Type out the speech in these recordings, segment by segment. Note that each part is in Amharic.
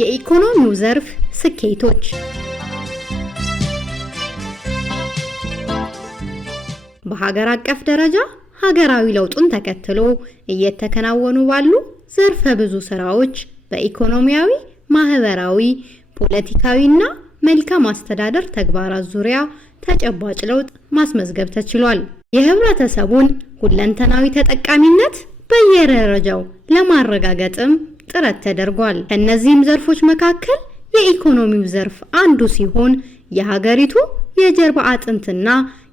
የኢኮኖሚው ዘርፍ ስኬቶች። በሀገር አቀፍ ደረጃ ሀገራዊ ለውጡን ተከትሎ እየተከናወኑ ባሉ ዘርፈ ብዙ ስራዎች በኢኮኖሚያዊ፣ ማህበራዊ፣ ፖለቲካዊና መልካም አስተዳደር ተግባራት ዙሪያ ተጨባጭ ለውጥ ማስመዝገብ ተችሏል። የህብረተሰቡን ሁለንተናዊ ተጠቃሚነት በየደረጃው ለማረጋገጥም ጥረት ተደርጓል። ከነዚህም ዘርፎች መካከል የኢኮኖሚው ዘርፍ አንዱ ሲሆን የሀገሪቱ የጀርባ አጥንትና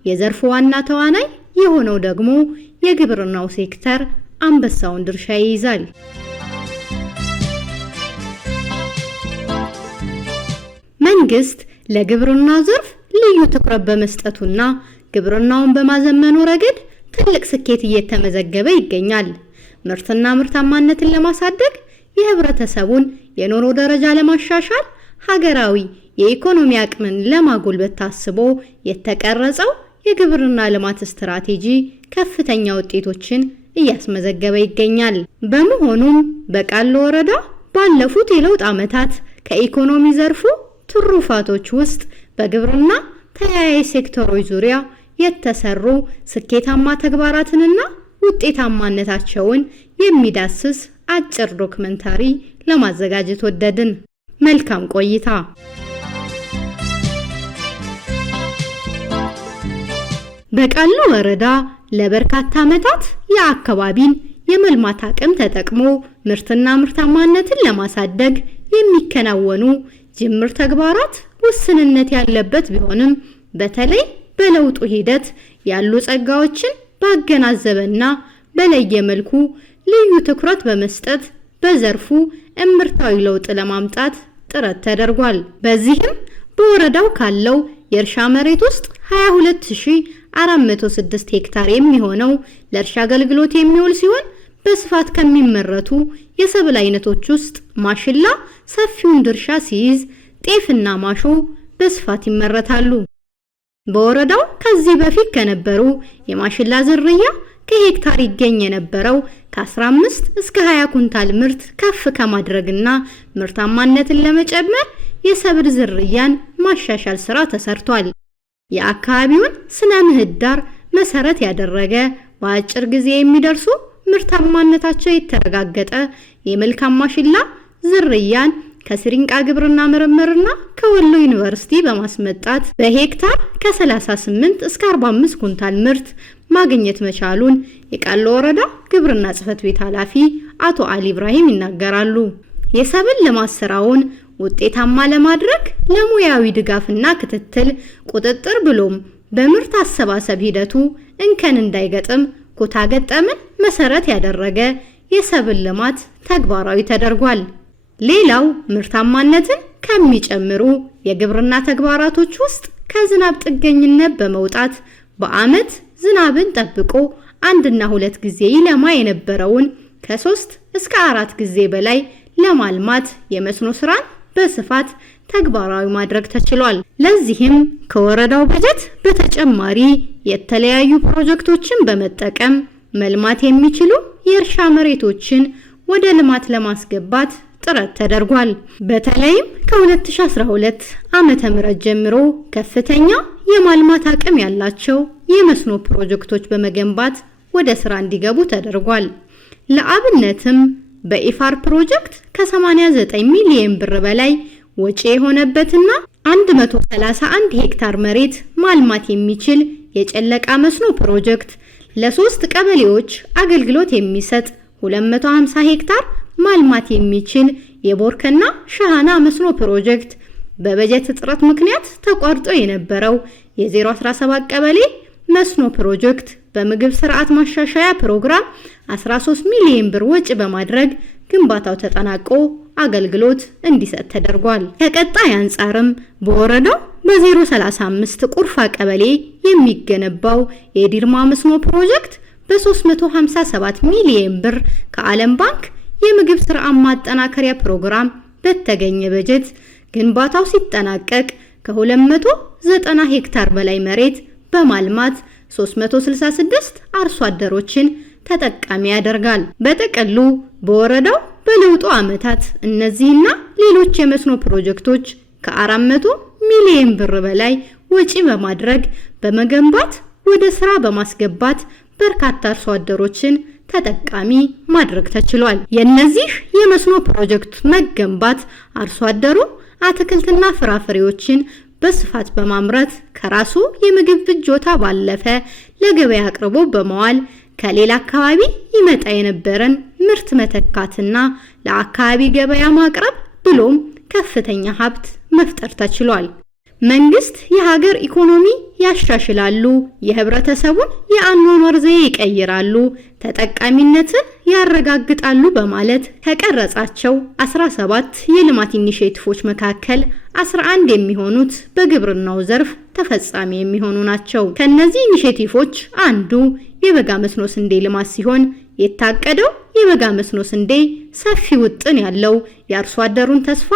የዘርፉ ዋና ተዋናይ የሆነው ደግሞ የግብርናው ሴክተር አንበሳውን ድርሻ ይይዛል። መንግስት ለግብርና ዘርፍ ልዩ ትኩረት በመስጠቱና ግብርናውን በማዘመኑ ረገድ ትልቅ ስኬት እየተመዘገበ ይገኛል። ምርትና ምርታማነትን ለማሳደግ የህብረተሰቡን የኑሮ ደረጃ ለማሻሻል ሀገራዊ የኢኮኖሚ አቅምን ለማጎልበት ታስቦ የተቀረጸው የግብርና ልማት ስትራቴጂ ከፍተኛ ውጤቶችን እያስመዘገበ ይገኛል። በመሆኑም በቃሉ ወረዳ ባለፉት የለውጥ ዓመታት ከኢኮኖሚ ዘርፉ ትሩፋቶች ውስጥ በግብርና ተያያዥ ሴክተሮች ዙሪያ የተሰሩ ስኬታማ ተግባራትንና ውጤታማነታቸውን የሚዳስስ አጭር ዶክመንታሪ ለማዘጋጀት ወደድን። መልካም ቆይታ። በቃሉ ወረዳ ለበርካታ ዓመታት የአካባቢን የመልማት አቅም ተጠቅሞ ምርትና ምርታማነትን ለማሳደግ የሚከናወኑ ጅምር ተግባራት ውስንነት ያለበት ቢሆንም በተለይ በለውጡ ሂደት ያሉ ጸጋዎችን ባገናዘበና በለየ መልኩ ልዩ ትኩረት በመስጠት በዘርፉ እምርታዊ ለውጥ ለማምጣት ጥረት ተደርጓል። በዚህም በወረዳው ካለው የእርሻ መሬት ውስጥ 22406 ሄክታር የሚሆነው ለእርሻ አገልግሎት የሚውል ሲሆን በስፋት ከሚመረቱ የሰብል አይነቶች ውስጥ ማሽላ ሰፊውን ድርሻ ሲይዝ፣ ጤፍና ማሾ በስፋት ይመረታሉ። በወረዳው ከዚህ በፊት ከነበሩ የማሽላ ዝርያ ከሄክታር ይገኝ የነበረው ከ15 እስከ 20 ኩንታል ምርት ከፍ ከማድረግና ምርታማነትን ለመጨመር የሰብል ዝርያን ማሻሻል ስራ ተሰርቷል። የአካባቢውን ስነ ምህዳር መሰረት ያደረገ በአጭር ጊዜ የሚደርሱ ምርታማነታቸው የተረጋገጠ የመልካም ማሽላ ዝርያን ከስሪንቃ ግብርና ምርምርና ከወሎ ዩኒቨርሲቲ በማስመጣት በሄክታር ከ38 እስከ 45 ኩንታል ምርት ማግኘት መቻሉን የቃሉ ወረዳ ግብርና ጽሕፈት ቤት ኃላፊ አቶ አሊ ኢብራሂም ይናገራሉ። የሰብል ልማት ስራውን ውጤታማ ለማድረግ ለሙያዊ ድጋፍና ክትትል፣ ቁጥጥር ብሎም በምርት አሰባሰብ ሂደቱ እንከን እንዳይገጥም ኩታ ገጠምን መሰረት ያደረገ የሰብል ልማት ተግባራዊ ተደርጓል። ሌላው ምርታማነትን ከሚጨምሩ የግብርና ተግባራቶች ውስጥ ከዝናብ ጥገኝነት በመውጣት በአመት ዝናብን ጠብቆ 1 እና 2 ጊዜ ይለማ የነበረውን ከ3 እስከ 4 ጊዜ በላይ ለማልማት የመስኖ ስራን በስፋት ተግባራዊ ማድረግ ተችሏል። ለዚህም ከወረዳው በጀት በተጨማሪ የተለያዩ ፕሮጀክቶችን በመጠቀም መልማት የሚችሉ የእርሻ መሬቶችን ወደ ልማት ለማስገባት ጥረት ተደርጓል። በተለይም ከ2012 ዓመተ ምህረት ጀምሮ ከፍተኛ የማልማት አቅም ያላቸው የመስኖ ፕሮጀክቶች በመገንባት ወደ ስራ እንዲገቡ ተደርጓል። ለአብነትም በኢፋር ፕሮጀክት ከ89 ሚሊዮን ብር በላይ ወጪ የሆነበትና 131 ሄክታር መሬት ማልማት የሚችል የጨለቃ መስኖ ፕሮጀክት፣ ለ3 ቀበሌዎች አገልግሎት የሚሰጥ 250 ሄክታር ማልማት የሚችል የቦርከና ሻሃና መስኖ ፕሮጀክት፣ በበጀት እጥረት ምክንያት ተቋርጦ የነበረው የ017 ቀበሌ መስኖ ፕሮጀክት በምግብ ስርዓት ማሻሻያ ፕሮግራም 13 ሚሊዮን ብር ወጪ በማድረግ ግንባታው ተጠናቆ አገልግሎት እንዲሰጥ ተደርጓል። ከቀጣይ አንጻርም በወረዳው በ035 ቁርፋ ቀበሌ የሚገነባው የዲርማ መስኖ ፕሮጀክት በ357 ሚሊዮን ብር ከዓለም ባንክ የምግብ ስርዓት ማጠናከሪያ ፕሮግራም በተገኘ በጀት ግንባታው ሲጠናቀቅ ከ290 ሄክታር በላይ መሬት በማልማት 366 አርሶ አደሮችን ተጠቃሚ ያደርጋል። በጥቅሉ በወረዳው በለውጡ ዓመታት እነዚህና ሌሎች የመስኖ ፕሮጀክቶች ከ400 ሚሊዮን ብር በላይ ወጪ በማድረግ በመገንባት ወደ ስራ በማስገባት በርካታ አርሶ አደሮችን ተጠቃሚ ማድረግ ተችሏል። የነዚህ የመስኖ ፕሮጀክት መገንባት አርሶ አደሩ አትክልትና ፍራፍሬዎችን በስፋት በማምረት ከራሱ የምግብ ፍጆታ ባለፈ ለገበያ አቅርቦ በመዋል ከሌላ አካባቢ ይመጣ የነበረን ምርት መተካትና ለአካባቢ ገበያ ማቅረብ ብሎም ከፍተኛ ሀብት መፍጠር ተችሏል። መንግስት የሀገር ኢኮኖሚ ያሻሽላሉ፣ የህብረተሰቡን የአኗኗር ዘዬ ይቀይራሉ፣ ተጠቃሚነትን ያረጋግጣሉ በማለት ከቀረጻቸው 17 የልማት ኢኒሼቲቮች መካከል 11 የሚሆኑት በግብርናው ዘርፍ ተፈጻሚ የሚሆኑ ናቸው። ከነዚህ ኢኒሼቲቮች አንዱ የበጋ መስኖ ስንዴ ልማት ሲሆን የታቀደው የበጋ መስኖ ስንዴ ሰፊ ውጥን ያለው የአርሶ አደሩን ተስፋ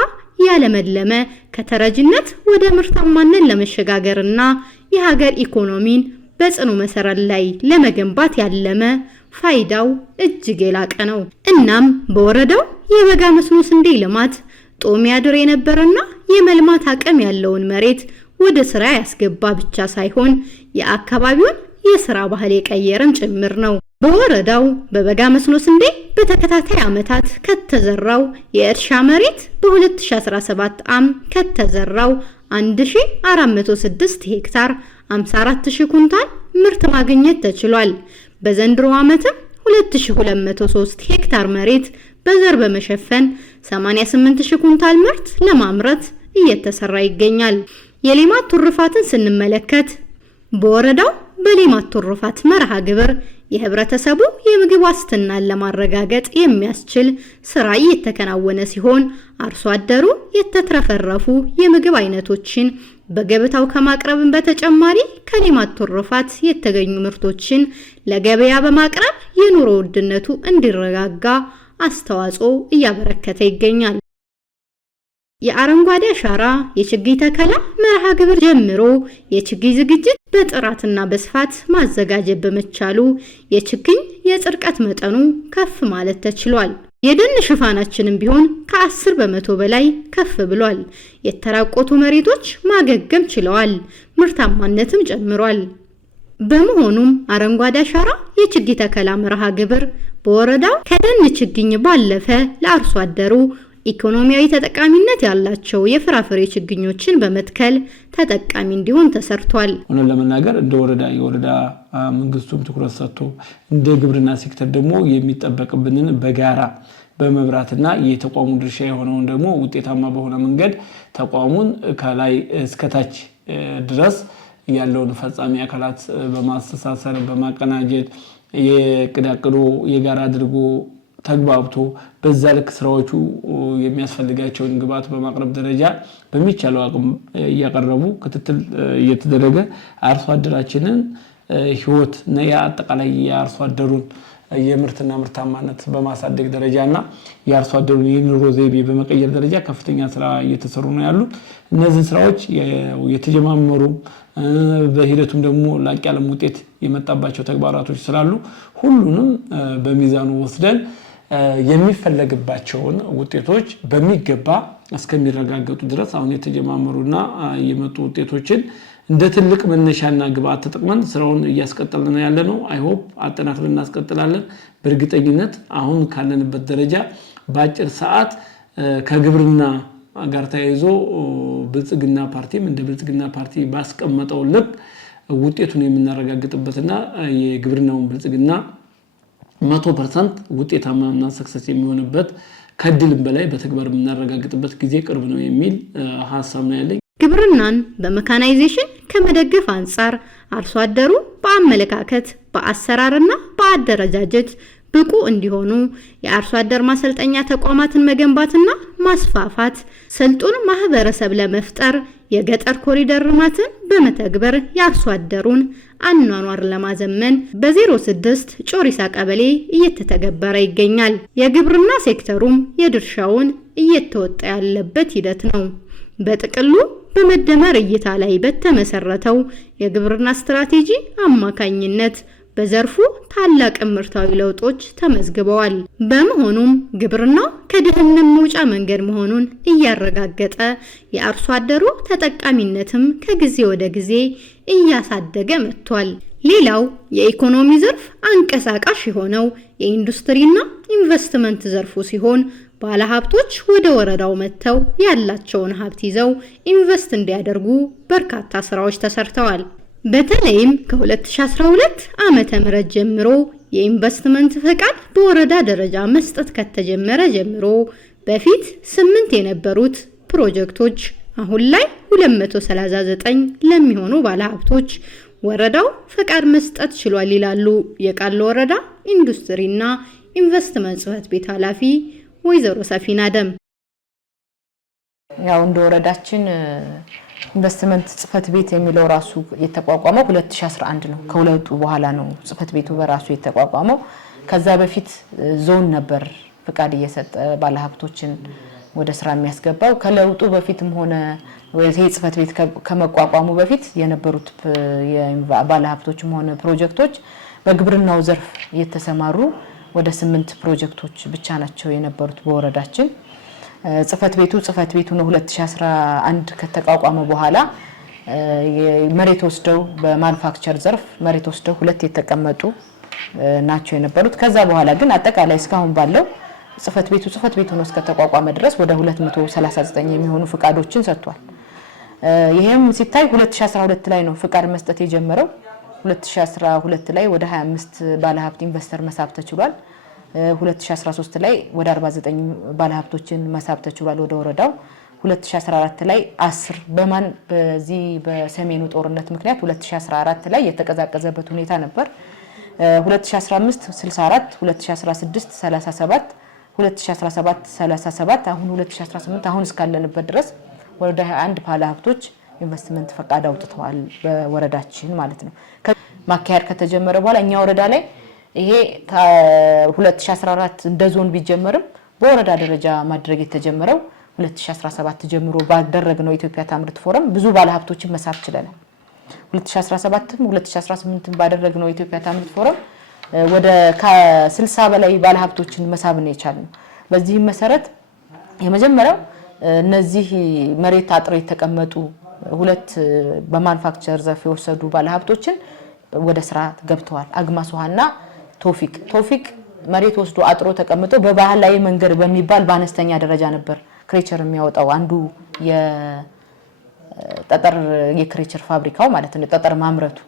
ያለመለመ ከተረጅነት ወደ ምርታማነት ለመሸጋገርና የሀገር ኢኮኖሚን በጽኑ መሰረት ላይ ለመገንባት ያለመ ፋይዳው እጅግ የላቀ ነው። እናም በወረዳው የበጋ መስኖ ስንዴ ልማት ጦም ያድር የነበረና የመልማት አቅም ያለውን መሬት ወደ ስራ ያስገባ ብቻ ሳይሆን የአካባቢውን የስራ ባህል የቀየረም ጭምር ነው። በወረዳው በበጋ መስኖ ስንዴ በተከታታይ ዓመታት ከተዘራው የእርሻ መሬት በ2017 ዓ.ም ከተዘራው 1406 ሄክታር 54000 ኩንታል ምርት ማግኘት ተችሏል። በዘንድሮ ዓመትም 2203 ሄክታር መሬት በዘር በመሸፈን 88000 ኩንታል ምርት ለማምረት እየተሰራ ይገኛል። የሌማት ትሩፋትን ስንመለከት በወረዳው በሌማት ትሩፋት መርሃ ግብር የህብረተሰቡ የምግብ ዋስትናን ለማረጋገጥ የሚያስችል ስራ እየተከናወነ ሲሆን አርሶ አደሩ የተትረፈረፉ የምግብ አይነቶችን በገበታው ከማቅረብን በተጨማሪ ከሌማት ትሩፋት የተገኙ ምርቶችን ለገበያ በማቅረብ የኑሮ ውድነቱ እንዲረጋጋ አስተዋጽኦ እያበረከተ ይገኛል። የአረንጓዴ አሻራ የችግኝ ተከላ መርሃ ግብር ጀምሮ የችግኝ ዝግጅት በጥራትና በስፋት ማዘጋጀት በመቻሉ የችግኝ የጽድቀት መጠኑ ከፍ ማለት ተችሏል። የደን ሽፋናችንም ቢሆን ከ10 በመቶ በላይ ከፍ ብሏል። የተራቆቱ መሬቶች ማገገም ችለዋል። ምርታማነትም ጨምሯል። በመሆኑም አረንጓዴ አሻራ የችግኝ ተከላ መርሃ ግብር በወረዳው ከደን ችግኝ ባለፈ ለአርሶ አደሩ ኢኮኖሚያዊ ተጠቃሚነት ያላቸው የፍራፍሬ ችግኞችን በመትከል ተጠቃሚ እንዲሆን ተሰርቷል። ሆነ ለመናገር እንደ ወረዳ የወረዳ መንግስቱም ትኩረት ሰጥቶ እንደ ግብርና ሴክተር ደግሞ የሚጠበቅብንን በጋራ በመብራትና የተቋሙ ድርሻ የሆነውን ደግሞ ውጤታማ በሆነ መንገድ ተቋሙን ከላይ እስከታች ድረስ ያለውን ፈጻሚ አካላት በማስተሳሰር በማቀናጀት የቅዳቅዶ የጋራ አድርጎ ተግባብቶ በዛ ልክ ስራዎቹ የሚያስፈልጋቸውን ግብዓት በማቅረብ ደረጃ በሚቻለው አቅም እያቀረቡ ክትትል እየተደረገ አርሶ አደራችንን ህይወት እና የአጠቃላይ የአርሶ አደሩን የምርትና ምርታማነት በማሳደግ ደረጃና የአርሶ አደሩን የኑሮ ዘይቤ በመቀየር ደረጃ ከፍተኛ ስራ እየተሰሩ ነው ያሉት። እነዚህ ስራዎች የተጀማመሩ በሂደቱም ደግሞ ላቅ ያለ ውጤት የመጣባቸው ተግባራቶች ስላሉ ሁሉንም በሚዛኑ ወስደን የሚፈለግባቸውን ውጤቶች በሚገባ እስከሚረጋገጡ ድረስ አሁን የተጀማመሩና የመጡ ውጤቶችን እንደ ትልቅ መነሻና ግብአት ተጠቅመን ስራውን እያስቀጠልን ያለነው አይሆፕ አጠናክረን እናስቀጥላለን። በእርግጠኝነት አሁን ካለንበት ደረጃ በአጭር ሰዓት ከግብርና ጋር ተያይዞ ብልጽግና ፓርቲም እንደ ብልጽግና ፓርቲ ባስቀመጠው ልክ ውጤቱን የምናረጋግጥበትና የግብርናውን ብልጽግና 100% ውጤታማና ሰክሰስ የሚሆንበት ከድልም በላይ በተግባር የምናረጋግጥበት ጊዜ ቅርብ ነው የሚል ሐሳብ ነው ያለኝ። ግብርናን በሜካናይዜሽን ከመደገፍ አንጻር አርሶ አደሩ በአመለካከት በአሰራርና በአደረጃጀት ብቁ እንዲሆኑ የአርሶ አደር ማሰልጠኛ ተቋማትን መገንባትና ማስፋፋት፣ ስልጡን ማህበረሰብ ለመፍጠር የገጠር ኮሪደር ልማትን በመተግበር የአርሶ አደሩን አኗኗር ለማዘመን በ06 ጮሪሳ ቀበሌ እየተተገበረ ይገኛል። የግብርና ሴክተሩም የድርሻውን እየተወጣ ያለበት ሂደት ነው። በጥቅሉ በመደመር እይታ ላይ በተመሰረተው የግብርና ስትራቴጂ አማካኝነት በዘርፉ ታላቅ ምርታዊ ለውጦች ተመዝግበዋል። በመሆኑም ግብርናው ከድህነት መውጫ መንገድ መሆኑን እያረጋገጠ የአርሶ አደሩ ተጠቃሚነትም ከጊዜ ወደ ጊዜ እያሳደገ መጥቷል። ሌላው የኢኮኖሚ ዘርፍ አንቀሳቃሽ የሆነው የኢንዱስትሪና ኢንቨስትመንት ዘርፉ ሲሆን ባለሀብቶች ወደ ወረዳው መጥተው ያላቸውን ሀብት ይዘው ኢንቨስት እንዲያደርጉ በርካታ ስራዎች ተሰርተዋል። በተለይም ከ2012 ዓመተ ምህረት ጀምሮ የኢንቨስትመንት ፈቃድ በወረዳ ደረጃ መስጠት ከተጀመረ ጀምሮ በፊት 8 የነበሩት ፕሮጀክቶች አሁን ላይ 239 ለሚሆኑ ባለሀብቶች ወረዳው ፈቃድ መስጠት ችሏል ይላሉ የቃሉ ወረዳ ኢንዱስትሪና ኢንቨስትመንት ጽሕፈት ቤት ኃላፊ ወይዘሮ ሰፊና ደም። ያው እንደ ወረዳችን ኢንቨስትመንት ጽሕፈት ቤት የሚለው ራሱ የተቋቋመው 2011 ነው። ከሁለቱ በኋላ ነው ጽሕፈት ቤቱ በራሱ የተቋቋመው። ከዛ በፊት ዞን ነበር ፈቃድ እየሰጠ ባለሀብቶችን ወደ ስራ የሚያስገባው። ከለውጡ በፊትም ሆነ ወይ ጽሕፈት ቤት ከመቋቋሙ በፊት የነበሩት ባለሀብቶችም ሆነ ፕሮጀክቶች በግብርናው ዘርፍ የተሰማሩ ወደ 8 ፕሮጀክቶች ብቻ ናቸው የነበሩት በወረዳችን። ጽሕፈት ቤቱ ነው 2011 ከተቋቋመ በኋላ መሬት ወስደው በማኑፋክቸር ዘርፍ መሬት ወስደው 2 የተቀመጡ ናቸው የነበሩት። ከዛ በኋላ ግን አጠቃላይ እስካሁን ባለው ጽሕፈት ቤቱ ነው እስከተቋቋመ ድረስ ወደ 239 የሚሆኑ ፍቃዶችን ሰጥቷል። ይሄም ሲታይ 2012 ላይ ነው ፍቃድ መስጠት የጀመረው። 2012 ላይ ወደ 25 ባለሀብት ኢንቨስተር መሳብ ተችሏል። 2013 ላይ ወደ 49 ባለሀብቶችን መሳብ ተችሏል ወደ ወረዳው። 2014 ላይ 10 በዚህ በሰሜኑ ጦርነት ምክንያት 2014 ላይ የተቀዛቀዘበት ሁኔታ ነበር። 2015 64፣ 2016 37፣ 2017 37፣ አሁን 2018 አሁን እስካለንበት ድረስ ወደ 21 ባለሀብቶች ኢንቨስትመንት ፈቃድ አውጥተዋል በወረዳችን ማለት ነው። ማካሄድ ከተጀመረ በኋላ እኛ ወረዳ ላይ ይሄ ከ2014 እንደ ዞን ቢጀመርም በወረዳ ደረጃ ማድረግ የተጀመረው 2017 ጀምሮ ባደረግነው ኢትዮጵያ ታምርት ፎረም ብዙ ባለሀብቶችን መሳብ ችለናል። 2017ም 2018ም ባደረግነው ኢትዮጵያ ታምርት ፎረም ወደ ከ60 በላይ ባለሀብቶችን መሳብ ነው የቻልነው። በዚህም መሰረት የመጀመሪያው እነዚህ መሬት አጥረው የተቀመጡ 2 በማኑፋክቸር ዘርፍ የወሰዱ ባለሀብቶችን ወደ ስራ ገብተዋል። አግማስ ውሃና ቶፊቅ መሬት ወስዶ አጥሮ ተቀምጦ በባህላዊ መንገድ በሚባል በአነስተኛ ደረጃ ነበር ክሬቸር የሚያወጣው አንዱ የጠጠር የክሬቸር ፋብሪካው ማለት ነው ጠጠር ማምረቱ።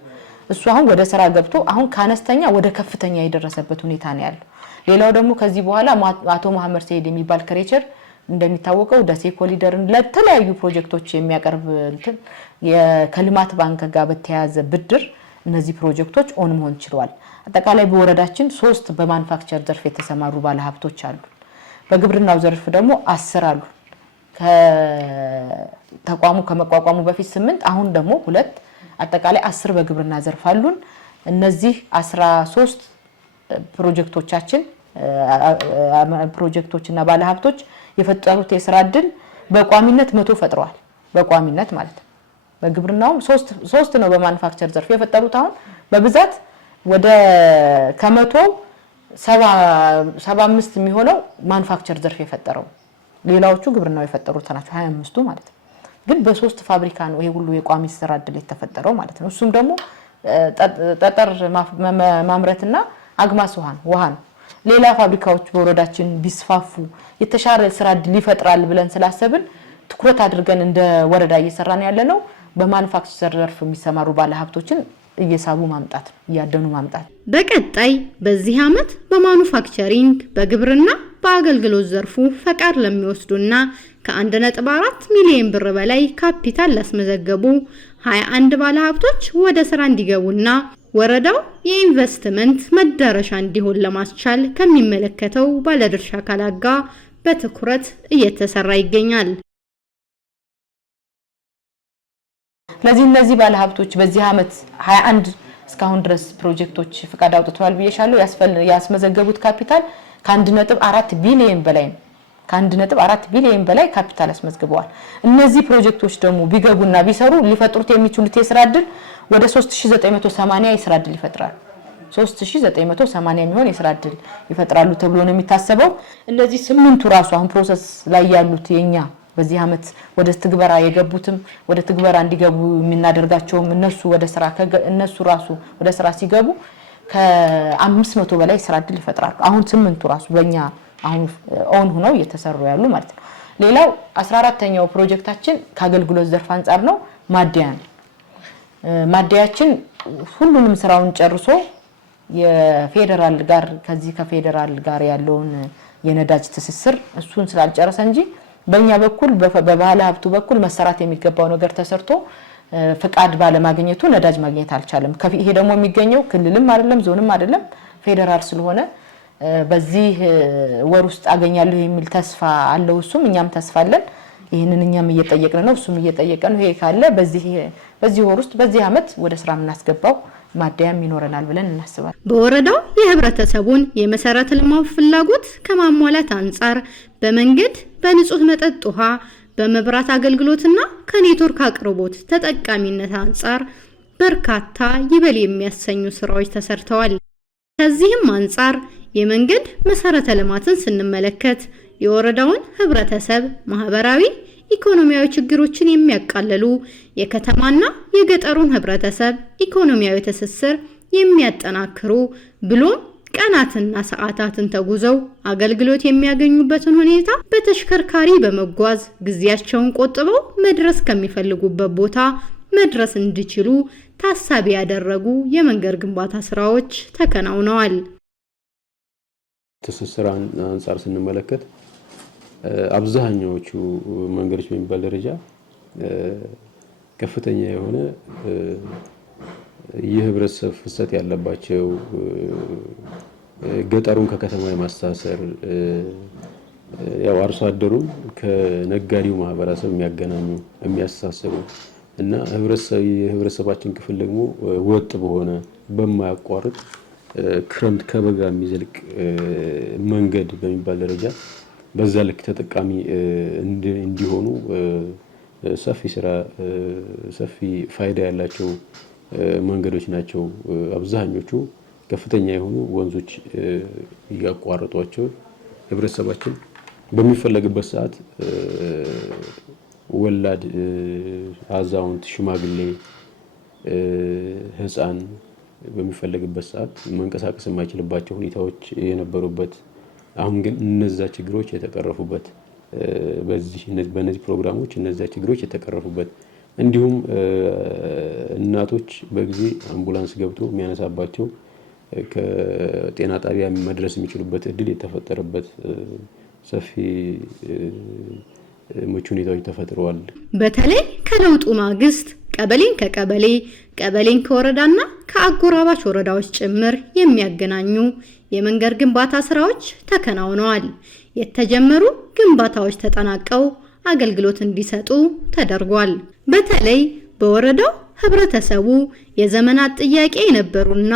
እሱ አሁን ወደ ስራ ገብቶ አሁን ከአነስተኛ ወደ ከፍተኛ የደረሰበት ሁኔታ ነው ያለው። ሌላው ደግሞ ከዚህ በኋላ አቶ መሐመድ ሰይድ የሚባል ክሬቸር እንደሚታወቀው ደሴ ኮሊደርን ለተለያዩ ፕሮጀክቶች የሚያቀርብ ከልማት ባንክ ጋር በተያያዘ ብድር እነዚህ ፕሮጀክቶች ኦን መሆን ችለዋል። አጠቃላይ በወረዳችን 3 በማኑፋክቸር ዘርፍ የተሰማሩ ባለሀብቶች አሉ። በግብርናው ዘርፍ ደግሞ 10 አሉ። ከተቋሙ ከመቋቋሙ በፊት 8 አሁን ደግሞ 2 አጠቃላይ 10 በግብርና ዘርፍ አሉን። እነዚህ 13 ፕሮጀክቶችና ባለሀብቶች የፈጠሩት የስራ እድል በቋሚነት 100 ፈጥረዋል። በቋሚነት ማለት ነው። በግብርናው 3 ነው በማኑፋክቸር ዘርፍ የፈጠሩት። አሁን በብዛት ወደ ከ100 75 የሚሆነው ማኑፋክቸር ዘርፍ የፈጠረው፣ ሌላዎቹ ግብርናው የፈጠሩት ናቸው 25ቱ ማለት ነው። ግን በ3 ፋብሪካ ነው ይሄ ሁሉ የቋሚ ስራ እድል የተፈጠረው ማለት ነው። እሱም ደግሞ ጠጠር ማምረትና አግማስ ውሃ ነው። ሌላ ፋብሪካዎች በወረዳችን ቢስፋፉ የተሻለ ስራ እድል ይፈጥራል ብለን ስላሰብን ትኩረት አድርገን እንደ ወረዳ እየሰራን ያለነው በማኑፋክቸር ዘርፍ የሚሰማሩ ባለሀብቶችን እየሳቡ ማምጣት እያደኑ ማምጣት። በቀጣይ በዚህ ዓመት በማኑፋክቸሪንግ በግብርና በአገልግሎት ዘርፉ ፈቃድ ለሚወስዱና ከ1.4 ሚሊዮን ብር በላይ ካፒታል ላስመዘገቡ 21 ባለሀብቶች ወደ ስራ እንዲገቡና ወረዳው የኢንቨስትመንት መዳረሻ እንዲሆን ለማስቻል ከሚመለከተው ባለድርሻ አካላት ጋር በትኩረት እየተሰራ ይገኛል። ስለዚህ እነዚህ ባለሀብቶች በዚህ ዓመት 21 እስካሁን ድረስ ፕሮጀክቶች ፍቃድ አውጥተዋል ብዬሻለሁ። ያስመዘገቡት ካፒታል ከ1.4 ቢሊዮን በላይ ነው። ከ1.4 ቢሊዮን በላይ ካፒታል አስመዝግበዋል። እነዚህ ፕሮጀክቶች ደግሞ ቢገቡና ቢሰሩ ሊፈጥሩት የሚችሉት የስራ እድል ወደ 3980 የስራ እድል ይፈጥራሉ። 3980 የሚሆን የስራ እድል ይፈጥራሉ ተብሎ ነው የሚታሰበው። እነዚህ 8ቱ ራሱ አሁን ፕሮሰስ ላይ ያሉት የኛ በዚህ አመት ወደ ትግበራ የገቡትም ወደ ትግበራ እንዲገቡ የምናደርጋቸውም እነሱ ራሱ ወደ ስራ ሲገቡ ከ500 በላይ ስራ እድል ይፈጥራሉ። አሁን 8ቱ ራሱ በእኛ አሁን ኦን ሆነው እየተሰሩ ያሉ ማለት ነው። ሌላው 14ኛው ፕሮጀክታችን ከአገልግሎት ዘርፍ አንፃር ነው። ማደያ ነው። ማደያችን ሁሉንም ስራውን ጨርሶ የፌደራል ጋር ከፌደራል ጋር ያለውን የነዳጅ ትስስር እሱን ስላልጨረሰ እንጂ በእኛ በኩል በባለ ሀብቱ በኩል መሰራት የሚገባው ነገር ተሰርቶ ፍቃድ ባለማግኘቱ ነዳጅ ማግኘት አልቻለም። ይሄ ደግሞ የሚገኘው ክልልም አይደለም ዞንም አይደለም ፌደራል ስለሆነ በዚህ ወር ውስጥ አገኛለሁ የሚል ተስፋ አለው። እኛም ተስፋ አለን። ይሄንን እኛም እየጠየቅን ነው፣ እሱም እየጠየቀ ነው። ይሄ ካለ በዚህ ወር ውስጥ በዚህ አመት ወደ ስራ እናስገባው ማደያም ይኖረናል ብለን እናስባለን። በወረዳው የህብረተሰቡን የመሰረተ ልማት ፍላጎት ከማሟላት አንፃር በመንገድ፣ በንጹህ መጠጥ ውሃ፣ በመብራት አገልግሎትና ከኔትወርክ አቅርቦት ተጠቃሚነት አንፃር በርካታ ይበል የሚያሰኙ ስራዎች ተሰርተዋል። ከዚህም አንፃር የመንገድ መሰረተ ልማትን ስንመለከት የወረዳውን ህብረተሰብ ማህበራዊ ኢኮኖሚያዊ ችግሮችን የሚያቃልሉ የከተማና የገጠሩን ህብረተሰብ ኢኮኖሚያዊ ትስስር የሚያጠናክሩ ብሎም ቀናትና ሰዓታትን ተጉዘው አገልግሎት የሚያገኙበትን ሁኔታ በተሽከርካሪ በመጓዝ ጊዜያቸውን ቆጥበው መድረስ ከሚፈልጉበት ቦታ መድረስ እንዲችሉ ታሳቢ ያደረጉ የመንገድ ግንባታ ስራዎች ተከናውነዋል። ትስስር አንፃር ስንመለከት አብዛኛዎቹ መንገዶች በሚባል ደረጃ ከፍተኛ የሆነ የህብረተሰብ ፍሰት ያለባቸው ገጠሩን ከከተማ የማስተሳሰር ያው አርሶ አደሩን ከነጋዴው ማህበረሰብ የሚያስተሳስሩ እና የህብረተሰባችን ክፍል ደግሞ ወጥ በሆነ በማያቋርጥ ክረምት ከበጋ የሚዘልቅ መንገድ በሚባል ደረጃ በዛ ልክ ተጠቃሚ እንዲሆኑ ሰፊ ፋይዳ ያላቸው መንገዶች ናቸው። አብዛኞቹ ከፍተኛ የሆኑ ወንዞች ያቋርጧቸው ህብረተሰባችን በሚፈለግበት ሰዓት ወላድ፣ አዛውንት፣ ሽማግሌ፣ ህፃን በሚፈለግበት ሰዓት መንቀሳቀስ የማይችልባቸው ሁኔታዎች የነበሩበት አሁን ግን እነዛ ችግሮች የተቀረፉበት በእነዚህ ፕሮግራሞች እነዛ ችግሮች የተቀረፉበት እንዲሁም እናቶች በጊዜ አምቡላንስ ገብቶ የሚያነሳባቸው ከጤና ጣቢያ መድረስ የሚችሉበት እድል የተፈጠረበት ሰፊ ምቹ ሁኔታዎች ተፈጥረዋል። በተለይ ከለውጡ ማግስት ቀበሌን ከቀበሌ ቀበሌን ከወረዳና ከአጎራባች ወረዳዎች ጭምር የሚያገናኙ የመንገድ ግንባታ ስራዎች ተከናውነዋል። የተጀመሩ ግንባታዎች ተጠናቀው አገልግሎት እንዲሰጡ ተደርጓል። በተለይ በወረዳው ህብረተሰቡ የዘመናት ጥያቄ የነበሩና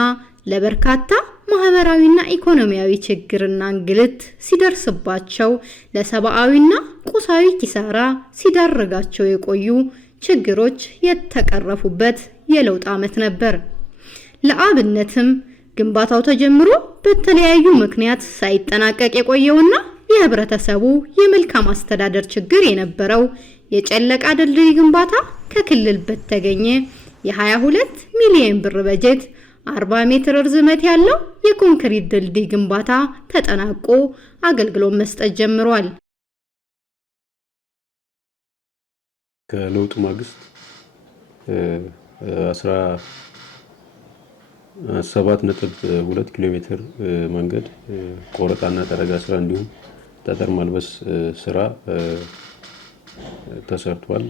ለበርካታ ማህበራዊና ኢኮኖሚያዊ ችግርና እንግልት ሲደርስባቸው ለሰብአዊና ቁሳዊ ኪሳራ ሲዳረጋቸው የቆዩ ችግሮች የተቀረፉበት የለውጥ ዓመት ነበር። ለአብነትም ግንባታው ተጀምሮ በተለያዩ ምክንያት ሳይጠናቀቅ የቆየውና የህብረተሰቡ የመልካም አስተዳደር ችግር የነበረው የጨለቃ ድልድይ ግንባታ ከክልል በተገኘ የ22 ሚሊዮን ብር በጀት 40 ሜትር ርዝመት ያለው የኮንክሪት ድልድይ ግንባታ ተጠናቆ አገልግሎት መስጠት ጀምሯል። ከለውጡ ማግስት 17.2 ኪሎ ሜትር መንገድ ቆረጣና ጠረጋ ስራ እንዲሁም ጠጠር ማልበስ ስራ ተሰርቷል።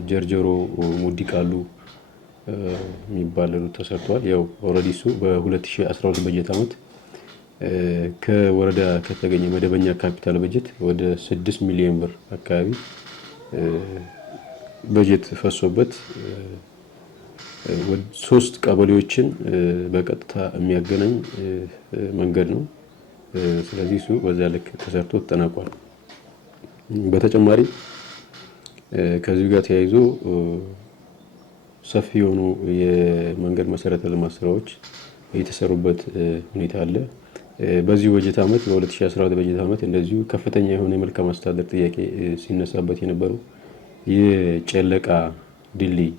ከጀርጀሮ ሙዲ ቃሉ የሚባለው ተሰርቷል። ያው ኦሬዲ እሱ በ2012 በጀት ዓመት ከወረዳ ከተገኘ መደበኛ ካፒታል በጀት ወደ 6 ሚሊዮን ብር አካባቢ በጀት ፈሶበት ወደ 3 ቀበሌዎችን በቀጥታ የሚያገናኝ መንገድ ነው። ስለዚህ እሱ በዛ ልክ ተሰርቶ ተጠናቋል። በተጨማሪ ከዚህ ጋር ተያይዞ ሰፊ የሆኑ የመንገድ መሰረተ ልማት ስራዎች የተሰሩበት ሁኔታ አለ። በዚህ በጀት ዓመት በ2014 በጀት ዓመት እንደዚሁ ከፍተኛ የሆነ የመልካም አስተዳደር ጥያቄ ሲነሳበት የነበረው የጨለቃ ድልድይ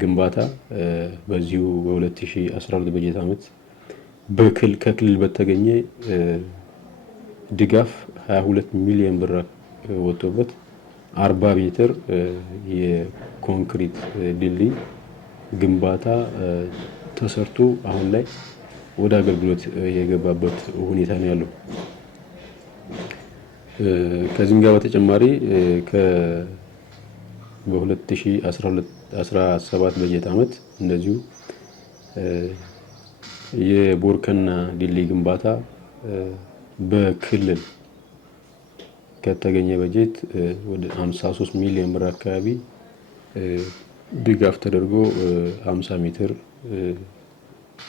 ግንባታ በዚሁ በ2014 በጀት ዓመት ከክልል በተገኘ ድጋፍ 22 ሚሊዮን ብር ወጥቶበት 40 ሜትር የኮንክሪት ድልድይ ግንባታ ተሰርቶ አሁን ላይ ወደ አገልግሎት የገባበት ሁኔታ ነው ያለው። ከዚህም ጋር በተጨማሪ በ2017 በጀት ዓመት እንደዚሁ የቦርከና ድልድይ ግንባታ በክልል ከተገኘ በጀት ወደ 53 ሚሊዮን ብር አካባቢ ድጋፍ ተደርጎ 50 ሜትር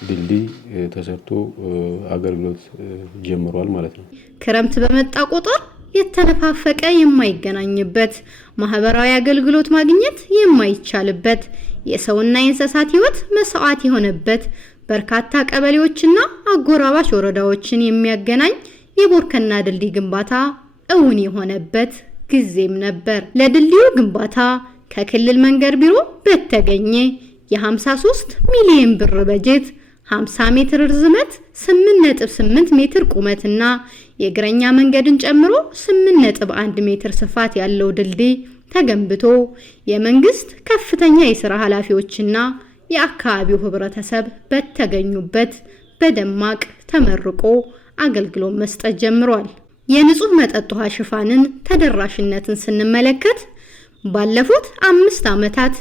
ድልድይ ተሰርቶ አገልግሎት ጀምሯል ማለት ነው። ክረምት በመጣ ቁጥር የተነፋፈቀ የማይገናኝበት ማህበራዊ አገልግሎት ማግኘት የማይቻልበት የሰውና የእንስሳት ህይወት መስዋዕት የሆነበት በርካታ ቀበሌዎችና አጎራባች ወረዳዎችን የሚያገናኝ የቦርከና ድልድይ ግንባታ እውን የሆነበት ጊዜም ነበር። ለድልድዩ ግንባታ ከክልል መንገድ ቢሮ በተገኘ የ53 ሚሊዮን ብር በጀት 50 ሜትር ርዝመት 8.8 ሜትር ቁመትና የእግረኛ መንገድን ጨምሮ 8.1 ሜትር ስፋት ያለው ድልድይ ተገንብቶ የመንግስት ከፍተኛ የሥራ ኃላፊዎችና የአካባቢው ህብረተሰብ በተገኙበት በደማቅ ተመርቆ አገልግሎት መስጠት ጀምሯል። የንጹህ መጠጥ ውሃ ሽፋንን ተደራሽነትን ስንመለከት ባለፉት 5 ዓመታት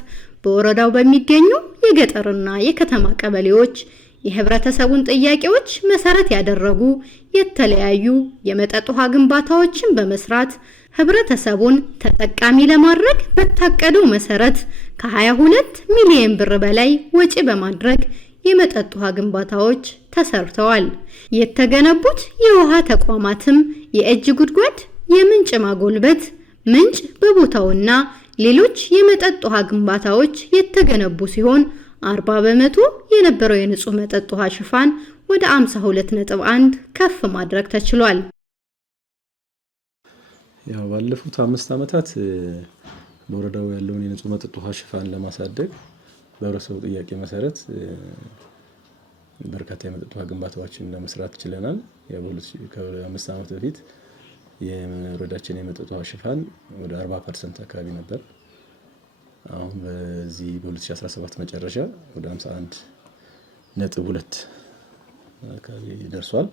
በወረዳው በሚገኙ የገጠርና የከተማ ቀበሌዎች የህብረተሰቡን ጥያቄዎች መሰረት ያደረጉ የተለያዩ የመጠጥ ውሃ ግንባታዎችን በመስራት ህብረተሰቡን ተጠቃሚ ለማድረግ በታቀደው መሰረት ከ22 ሚሊዮን ብር በላይ ወጪ በማድረግ የመጠጥ ውሃ ግንባታዎች ተሰርተዋል። የተገነቡት የውሃ ተቋማትም የእጅ ጉድጓድ፣ የምንጭ ማጎልበት፣ ምንጭ በቦታውና ሌሎች የመጠጥ ውሃ ግንባታዎች የተገነቡ ሲሆን 40 በመቶ የነበረው የንጹህ መጠጥ ውሃ ሽፋን ወደ 52.1 ከፍ ማድረግ ተችሏል። ያው ባለፉት 5 ዓመታት በወረዳው ያለውን የንጹህ መጠጥ ውሃ ሽፋን ለማሳደግ በህብረተሰቡ ጥያቄ መሰረት በርካታ የመጠጥ ውሃ ግንባታዎችን ለመስራት ችለናል። ከ5 ዓመት በፊት የወረዳችን የመጠጥ ውሃ ሽፋን ወደ 40% አካባቢ ነበር። አሁን በዚህ በ2017 መጨረሻ ወደ 51.2 አካባቢ ደርሷል።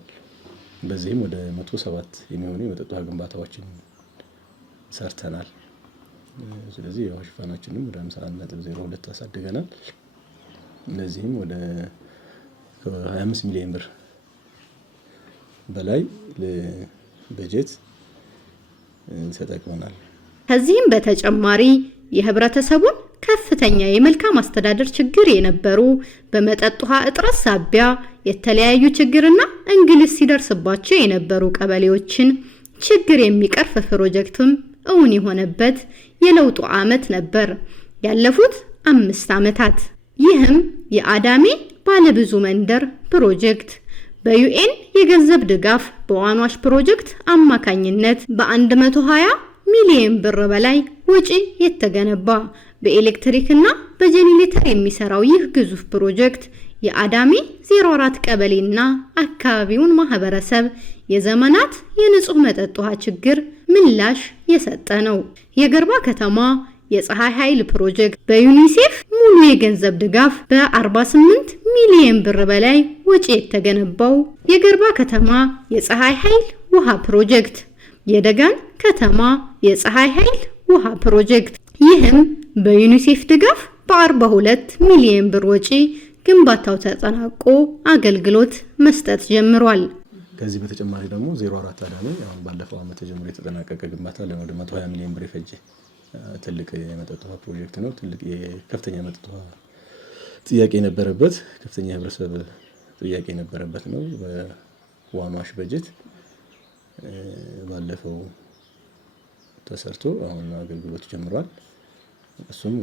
በዚህም ወደ 107 የሚሆኑ የመጠጥ ውሃ ግንባታዎችን ሰርተናል። ስለዚህ የውሃ ሽፋናችንም ወደ 51.02 አሳድገናል። እነዚህም ወደ 25 ሚሊዮን ብር በላይ በጀት ተጠቅመናል። ከዚህም በተጨማሪ የህብረተሰቡን ከፍተኛ የመልካም አስተዳደር ችግር የነበሩ በመጠጥ ውሃ እጥረት ሳቢያ የተለያዩ ችግርና እንግልት ሲደርስባቸው የነበሩ ቀበሌዎችን ችግር የሚቀርፍ ፕሮጀክትም እውን የሆነበት የለውጡ ዓመት ነበር ያለፉት 5 ዓመታት። ይህም የአዳሜ ባለብዙ መንደር ፕሮጀክት በዩኤን የገንዘብ ድጋፍ በዋናሽ ፕሮጀክት አማካኝነት በ120 ሚሊዮን ብር በላይ ወጪ የተገነባ በኤሌክትሪክና በጄኔሬተር የሚሰራው ይህ ግዙፍ ፕሮጀክት የአዳሜ 04 ቀበሌና አካባቢውን ማህበረሰብ የዘመናት የንጹህ መጠጥ ውሃ ችግር ምላሽ የሰጠ ነው። የገርባ ከተማ የፀሐይ ኃይል ፕሮጀክት በዩኒሴፍ ሙሉ የገንዘብ ድጋፍ በ48 ሚሊዮን ብር በላይ ወጪ የተገነባው የገርባ ከተማ የፀሐይ ኃይል ውሃ ፕሮጀክት የደጋን ከተማ የፀሐይ ኃይል ውሃ ፕሮጀክት ይህም በዩኒሴፍ ድጋፍ በ42 ሚሊዮን ብር ወጪ ግንባታው ተጠናቆ አገልግሎት መስጠት ጀምሯል። ከዚህ በተጨማሪ ደግሞ 04 አዳሜ አሁን ባለፈው ዓመት ጀምሮ የተጠናቀቀ ግንባታ ወደ 120 ሚሊዮን ብር የፈጀ ትልቅ የመጠጥ ውሃ ፕሮጀክት ነው። ትልቅ የከፍተኛ መጠጥ ውሃ ጥያቄ የነበረበት ከፍተኛ ህብረተሰብ ጥያቄ የነበረበት ነው። በዋናሽ በጀት ባለፈው ተሰርቶ አሁን አገልግሎት ጀምሯል። እሱም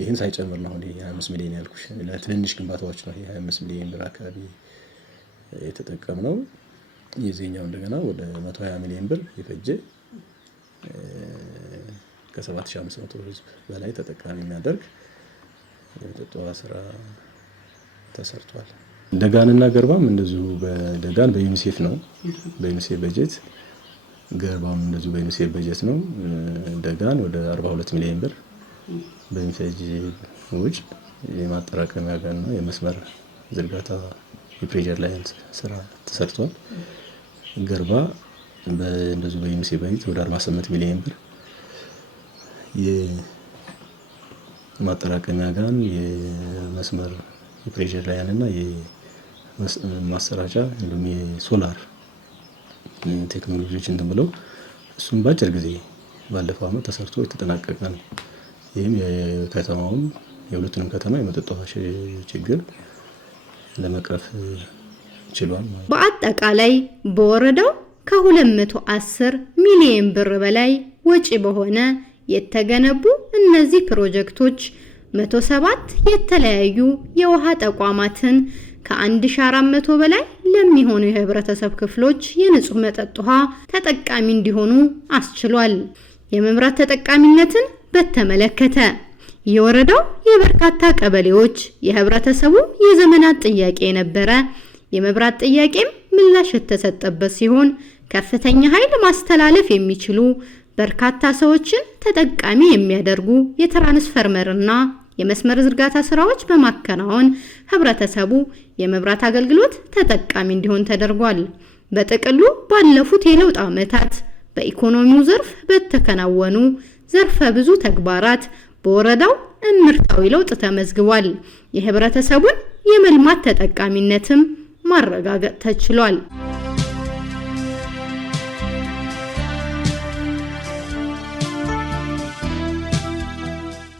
ይህን ሳይጨምር ነው አሁን 25 ሚሊዮን ያልኩሽ ለትንንሽ ግንባታዎች ነው 25 ሚሊዮን ብር አካባቢ የተጠቀምነው። የዚህኛው እንደገና ወደ 120 ሚሊዮን ብር የፈጀ ከ7500 ህዝብ በላይ ተጠቃሚ የሚያደርግ የመጠጥ ውሃ ስራ ተሰርቷል። ደጋንና ገርባም እንደዚሁ በደጋን በዩኒሴፍ ነው በዩኒሴፍ በጀት፣ ገርባም እንደዚሁ በዩኒሴፍ በጀት ነው። ደጋን ወደ 42 ሚሊዮን ብር በሚፈጅ ወጪ የማጠራቀሚያ ጋርና የመስመር ዝርጋታ የፕሬዠር ላይን ስራ ተሰርቷል። ገርባ እንደዚሁ በዩኒሴፍ በጀት ወደ 48 ሚሊዮን ብር የማጠራቀሚያ ጋር የመስመር የፕሬዠር ላይን እና የማሰራጫ እንዲሁም የሶላር ቴክኖሎጂዎች ብለው እሱም በአጭር ጊዜ ባለፈው ዓመት ተሰርቶ የተጠናቀቀ ነው። ይህም የከተማውን የሁለቱንም ከተማ የመጠጥ ውሃ ችግር ለመቅረፍ ችሏል። በአጠቃላይ በወረዳው ከ210 ሚሊዮን ብር በላይ ወጪ በሆነ የተገነቡ እነዚህ ፕሮጀክቶች 107 የተለያዩ የውሃ ተቋማትን ከ1400 በላይ ለሚሆኑ የህብረተሰብ ክፍሎች የንጹህ መጠጥ ውሃ ተጠቃሚ እንዲሆኑ አስችሏል። የመብራት ተጠቃሚነትን በተመለከተ የወረዳው የበርካታ ቀበሌዎች የህብረተሰቡ የዘመናት ጥያቄ የነበረ የመብራት ጥያቄም ምላሽ የተሰጠበት ሲሆን ከፍተኛ ኃይል ማስተላለፍ የሚችሉ በርካታ ሰዎችን ተጠቃሚ የሚያደርጉ የትራንስፈርመርና የመስመር ዝርጋታ ስራዎች በማከናወን ህብረተሰቡ የመብራት አገልግሎት ተጠቃሚ እንዲሆን ተደርጓል። በጥቅሉ ባለፉት የለውጥ ዓመታት በኢኮኖሚው ዘርፍ በተከናወኑ ዘርፈ ብዙ ተግባራት በወረዳው እምርታዊ ለውጥ ተመዝግቧል። የህብረተሰቡን የመልማት ተጠቃሚነትም ማረጋገጥ ተችሏል።